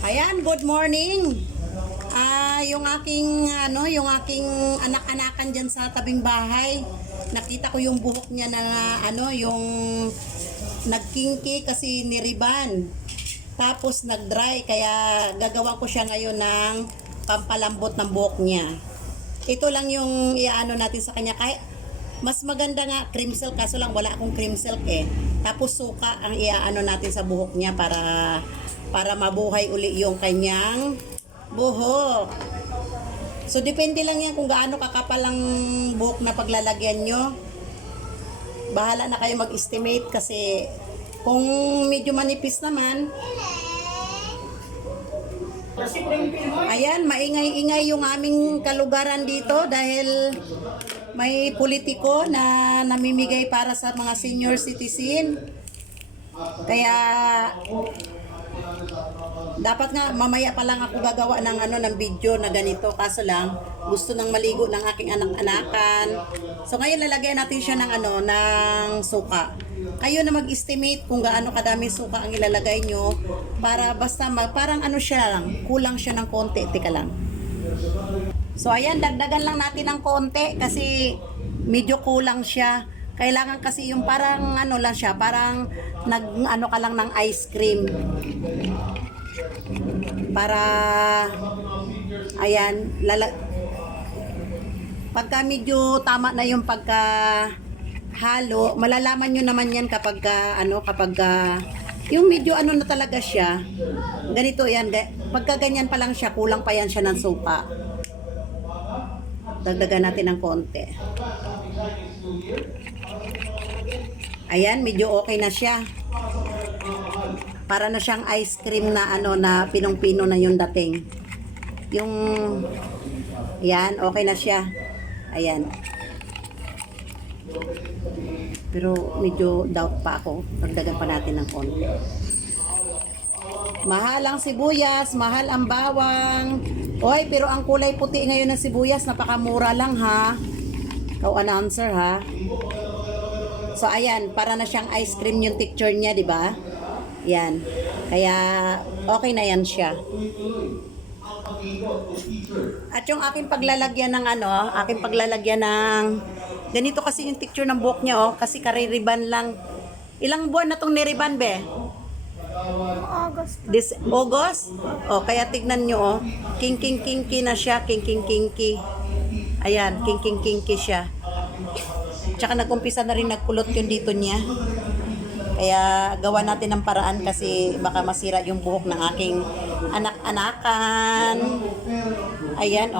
Ayan, good morning. Yung aking anak-anakan diyan sa tabing bahay. Nakita ko yung buhok niya na yung nagkinki kasi niriban. Tapos nagdry kaya gagawa ko siya ngayon ng pampalambot ng buhok niya. Ito lang yung iaano natin sa kanya. Kaya mas maganda nga cream silk kaso lang wala akong cream silk eh. Tapos suka ang iaano natin sa buhok niya para mabuhay uli yung kanyang buhok. So depende lang yan kung gaano kakapal ang buhok na paglalagyan nyo. Bahala na kayo mag-estimate kasi kung medyo manipis naman, ayan, maingay-ingay yung aming kalugaran dito dahil may politiko na namimigay para sa mga senior citizen. Kaya dapat nga mamaya pa lang ako gagawa ng video na ganito kaso lang gusto nang maligo ng aking anak-anakan. So ngayon lalagyan natin siya ng suka. Kayo na mag-estimate kung gaano kadaming suka ang ilalagay nyo para basta parang siya lang, kulang siya ng konti. Teka lang. So ayan, dagdagan lang natin ng konti kasi medyo kulang siya. Kailangan kasi yung parang lang siya, parang ka lang ng ice cream. Para ayan, pagka medyo tama na yung pagka-halo, malalaman nyo naman yan kapag yung medyo na talaga siya. Ganito yan, pagka ganyan pa lang siya, kulang pa yan siya ng suka. Dagdagan natin ng konti. Ayan, medyo okay na siya. Para na siyang ice cream na na pinong-pino na yung dating. Yung yan, okay na siya. Ayan. Pero medyo doubt pa ako. Dagdagan pa natin ng konti. Mahal ang sibuyas, mahal ang bawang. Oy, pero ang kulay puti ngayon ng sibuyas, napakamura lang ha. Ikaw announcer ha. So ayan, para na siyang ice cream yung texture niya, di ba? Yan. Kaya okay na yan siya. At yung aking paglalagyan ng ganito kasi yung texture ng buhok niya kasi kaririban lang. Ilang buwan na tong niriban be? August. Kaya tignan nyo king-king-kinky na siya, king-king-kinky. Ayan, king-king-kinky siya. Tsaka nag-umpisa na rin nagkulot yung dito niya. Kaya gawa natin ng paraan kasi baka masira yung buhok ng aking anak-anakan. Ayan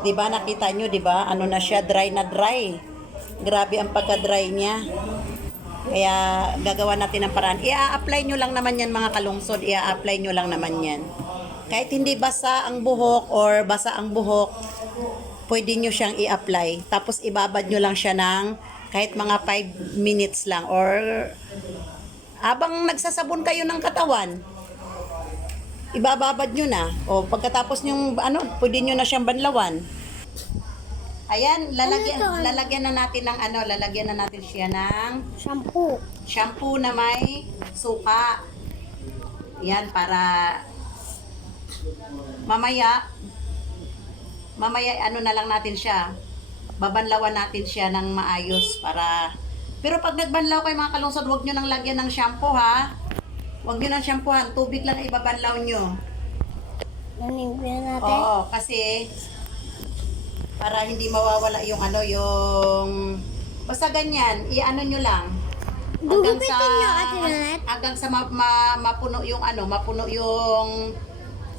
Diba nakita nyo, diba? Na siya, dry na dry. Grabe ang pagka-dry niya. Kaya gagawa natin ng paraan. I-a-apply nyo lang naman yan mga kalungsod. I-a-apply nyo lang naman yan. Kahit hindi basa ang buhok or basa ang buhok, pwede nyo siyang i-apply. Tapos ibabad nyo lang siya ng kahit mga 5 minutes lang. Or habang nagsasabon kayo ng katawan, ibababad nyo na. O pagkatapos nyo, pwede nyo na siyang banlawan. Ayan, lalagyan na natin ng lalagyan na natin siya ng Shampoo. Shampoo na may suka. Yan, para mamaya na lang natin siya. Babanlawan natin siya ng maayos pero pag nagbanlaw kayo mga kalungsod, huwag nyo nang lagyan ng shampoo ha. Huwag nyo nang shampoohan, tubig lang ibabanlaw nyo. Nanigyan natin? Oo, kasi para hindi mawawala yung basta ganyan, nyo lang. Gugupitin nyo, Ate Nanette? Hanggang sa mapuno yung mapuno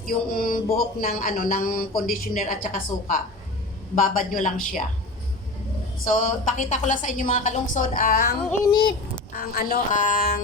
yung buhok ng conditioner at saka suka. Babad nyo lang siya. So, pakita ko lang sa inyo mga kalungsod ang Ang init. ang